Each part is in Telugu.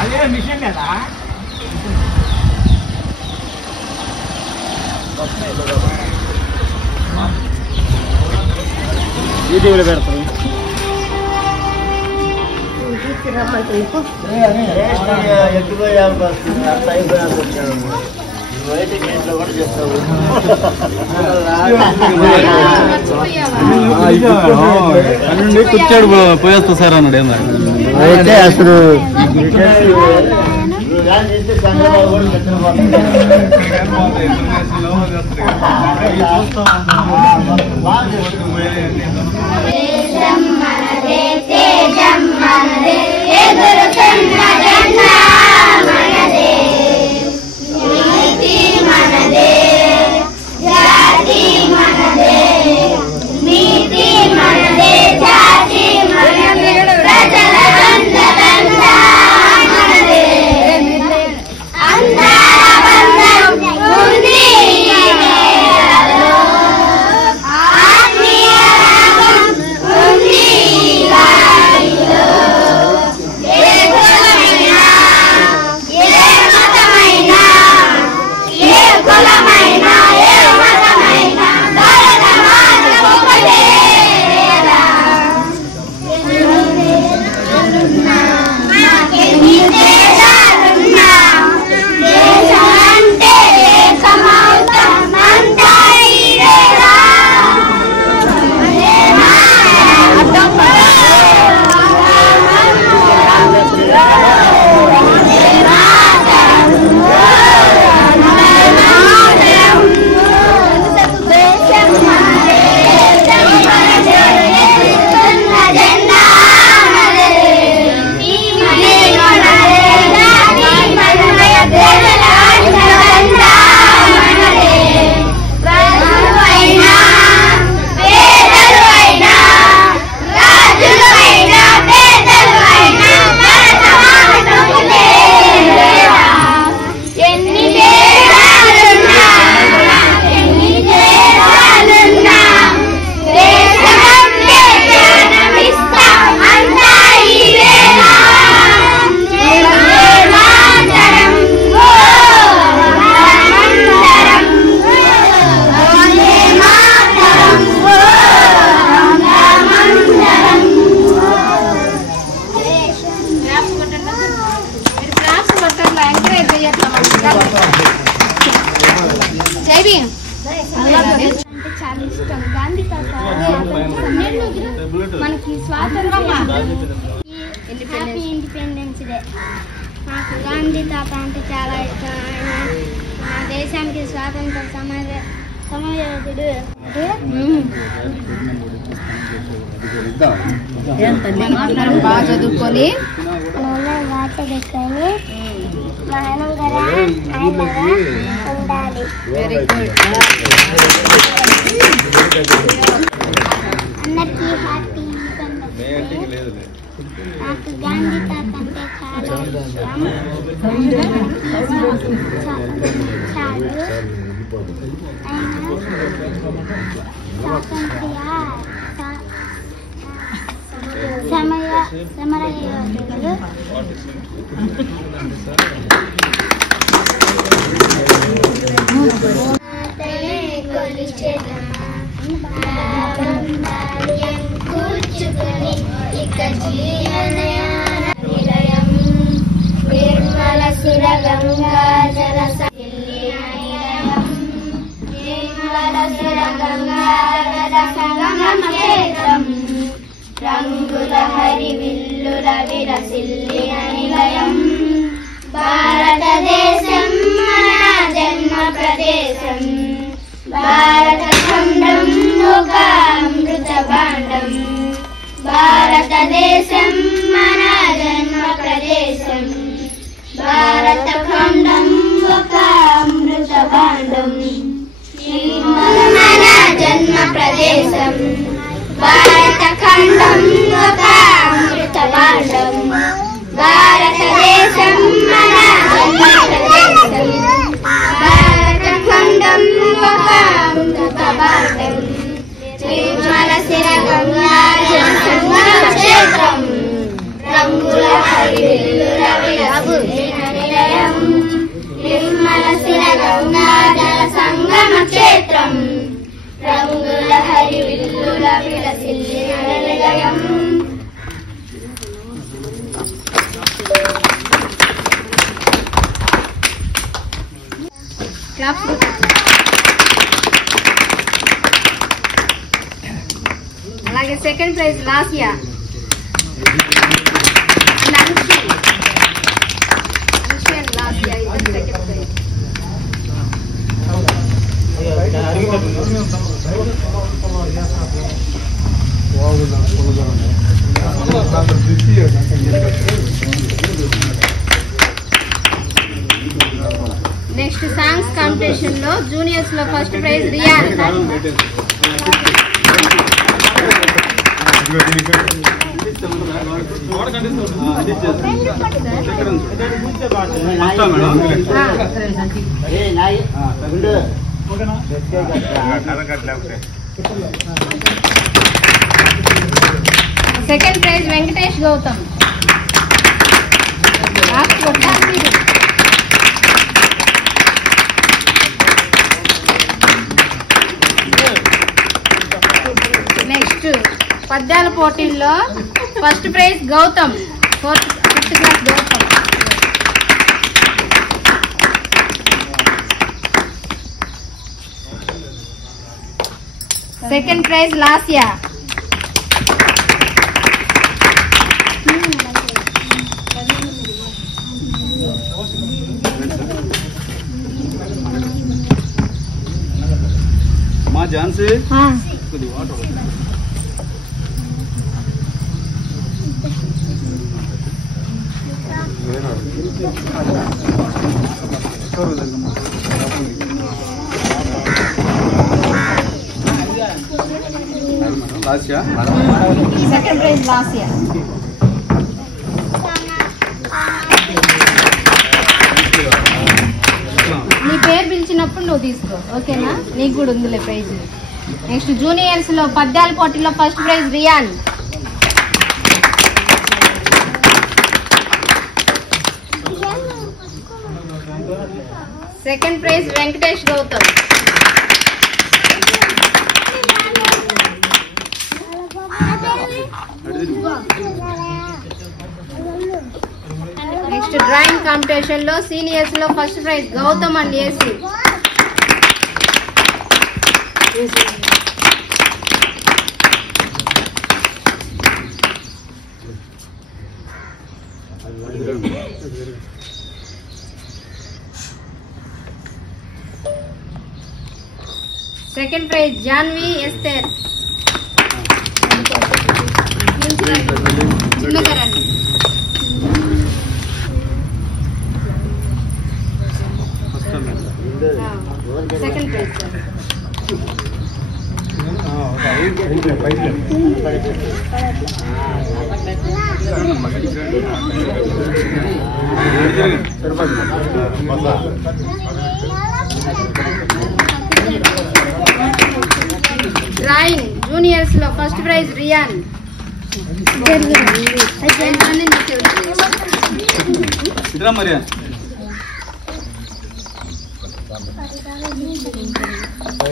అదే మిషన్ కదా యూట్యూబ్లో పెడతారు ఎక్కువ అన్నుండి కూర్చాడు పోయేస్తా సార్ అన్నాడు అయితే అసలు మనకి స్వాతంత్రం ఇండిపెండెన్స్ డే నాకు గాంధీ తాత అంటే చాలా ఇష్టం. ఆయన దేశానికి స్వాతంత్ర సమయోధుడు. బాగా చదువుకొని ఉండాలి. Very good. అందరికీ హ్యాపీ నాకు గాంధీ తాత అంటే చాలా ఇష్టం. సమరయోధుడు. కూర్చుకొని ఇక జీవనయాన నిలయం నిర్మల సుర గంగా జల నిర్మల సుర గంగా జల సంగమ క్షేత్రం రంగుల హరి విల్లుల విరసిల్లిన నిలయం భారతదేశం మన జన్మ ప్రదేశం భారత ఖండం ఒక అమృత భాండం భారతదేశం మన జన్మ ప్రదేశం భారత ఖండం ఒక అమృత భాండం మన జన్మ ప్రదేశం భారత ఖండం ఒక అమృత భాండం భారతదేశం మన జన్మ ప్రదేశం భారత ఖండం ఒక అమృత భాండం నిర్మల శిర గంగా వెలయి విల్లుల విలసిల్లిన నిలయం. అలాగే second prize Lasya and Lasya ఇద్దరు second prize. Next songs competition లో జూనియర్స్ లో first prize Riyan. Second prize Venkatesh Gautam. Next పద్యాల పోటీల్లో first prize Gautam, fifth class Gautam. Second prize Lasya. మా ఝాన్సీ సెకండ్ ప్రైజ్ లాసియా. నీ పేరు పిలిచినప్పుడు నువ్వు తీసుకో, ఓకేనా? నీకు కూడా ఉందిలే ప్రైజ్. నెక్స్ట్ జూనియర్స్ లో పద్యాల పోటీలో first prize Riyan. Second prize Venkatesh Gautam. Next drawing competition లో సీనియర్స్ లో ఫస్ట్ ప్రైజ్ గౌతమ్ అండ్ ఏసీ. Second prize Janvi Esther. Second prize drawing juniors లో first prize Riyan.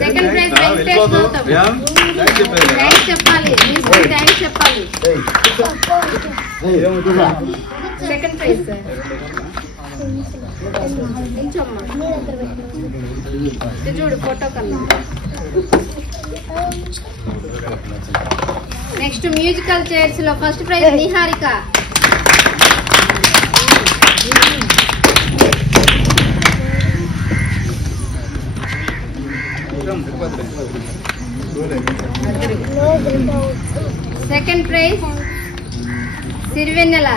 Second prize Venkatesh Gautam. Thanks చెప్పాలి, థ్యాంక్స్ చెప్పాలి. సెకండ్ ప్రైజ్ సార్ చూడు ఫోటో కన్నా. నెక్స్ట్ మ్యూజికల్ చైర్స్ లో first prize Niharika. Second prize Sirivennela.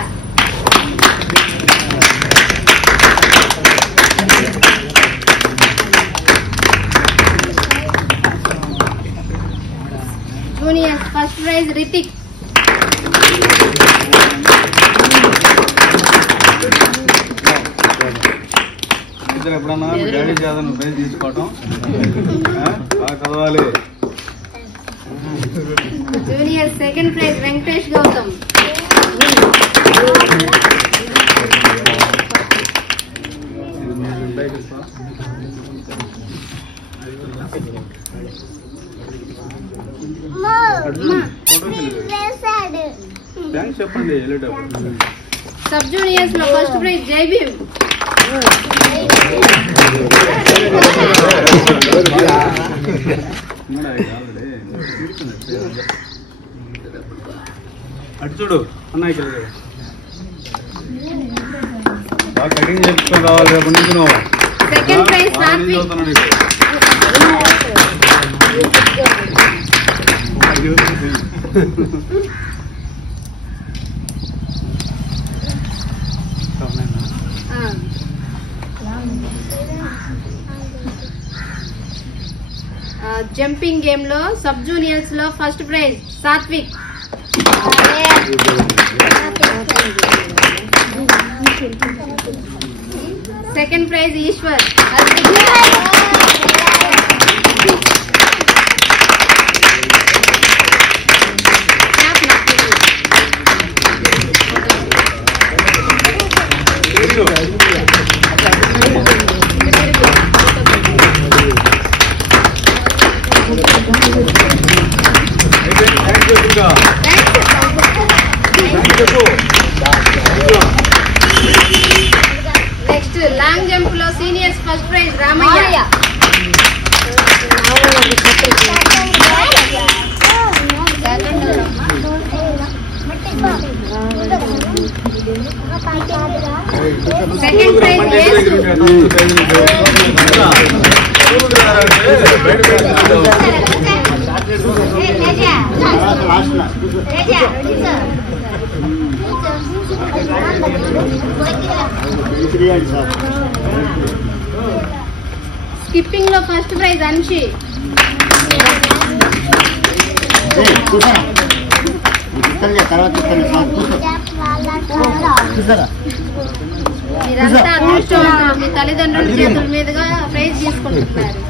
Juniors first prize Ritik. ఎప్పుడన్నా డాడీ చేద్దాం ప్రైజ్ తీసుకోవటం బాగా చదవాలి. Junior second prize Venkatesh Gautam. Thanks చెప్పండి వెళ్ళేటప్పుడు. సబ్ జూనియర్స్ లో ఫస్ట్ ప్రైజ్ జై భీమ్. అటు చూడు అన్నయ్య బాగా కటింగ్ చెప్పుకొని రావాలి రేపు నుంచి నువ్వు. Second prize Satvik. Jumping game లో సబ్ జూనియర్స్ లో first prize Satvik. Second prize Eshwar. Next long jump లో seniors first prize Ramaiah. Second prize skipping లో ఫస్ట్ ప్రైజ్ అన్షి. మీరంతా అదృష్టవంతులు, మీ తల్లిదండ్రుల చేతుల మీదుగా ప్రైజ్ తీసుకుంటున్నారు.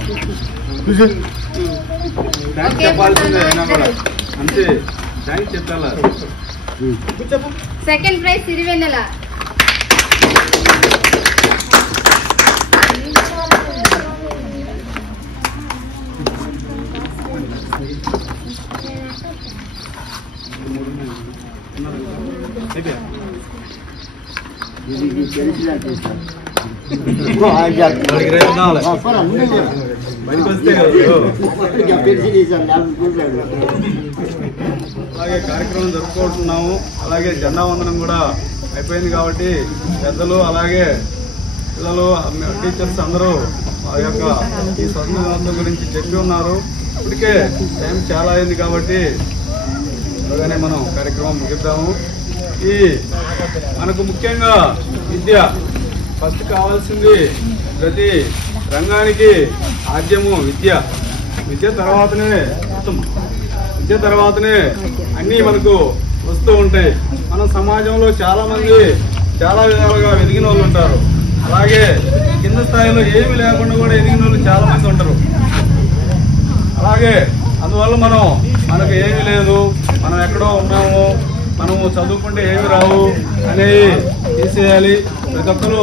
అంతే థ్యాంక్స్ చెప్పాలా. Second prize Sirivennela. అలాగే కార్యక్రమం జరుపుకుంటున్నాము. అలాగే జెండా వందనం కూడా అయిపోయింది కాబట్టి పెద్దలు అలాగే పిల్లలు టీచర్స్ అందరూ ఆ యొక్క ఈ స్వతంత్ర దినోత్సవం గురించి చెప్పి ఉన్నారు. ఇప్పటికే టైం చాలా అయింది కాబట్టి అలాగనే మనం కార్యక్రమం ముగిద్దాము. ఈ మనకు ముఖ్యంగా విద్య ఫస్ట్ కావాల్సింది. ప్రతి రంగానికి ఆద్యము విద్య. విద్య తర్వాతనే విద్య తర్వాతనే అన్నీ మనకు వస్తూ ఉంటాయి. మన సమాజంలో చాలా మంది చాలా విధాలుగా ఎదిగిన వాళ్ళు ఉంటారు. అలాగే కింద స్థాయిలో ఏమీ లేకుండా కూడా ఎదిగిన వాళ్ళు చాలా మంది ఉంటారు. అలాగే అందువల్ల మనకు ఏమీ లేదు, మనం ఎక్కడో ఉన్నాము, మనము చదువుకుంటే ఏమి రావు అనేవి తీసేయాలి. ప్రతి ఒక్కరు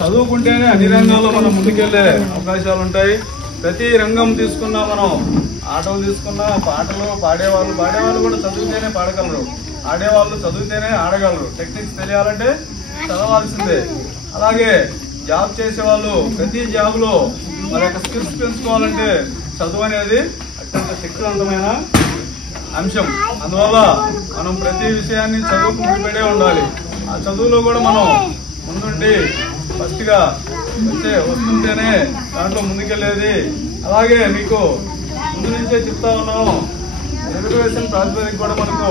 చదువుకుంటేనే అన్ని రంగాల్లో మనం ముందుకెళ్లే అవకాశాలు ఉంటాయి. ప్రతి రంగం తీసుకున్నా, మనం ఆటలు తీసుకున్నా, పాటలు పాడేవాళ్ళు కూడా చదివితేనే పాడగలరు, ఆడేవాళ్ళు చదివితేనే ఆడగలరు. టెక్నిక్స్ తెలియాలంటే చదవాల్సిందే. అలాగే జాబ్ చేసేవాళ్ళు ప్రతి జాబ్లో మన యొక్క స్కిల్స్ పెంచుకోవాలంటే చదువు అనేది అత్యంత శక్తివంతమైన అంశం. అందువల్ల మనం ప్రతి విషయాన్ని చదువుకు ముడిపడే ఉండాలి. ఆ చదువులో కూడా మనం ముందుండి ఫస్ట్గా వస్తుంటేనే దాంట్లో ముందుకెళ్ళేది. అలాగే మీకు ముందు నుంచే చెప్తా ఉన్నాము, రిజర్వేషన్ ప్రాతిపదిక కూడా మనకు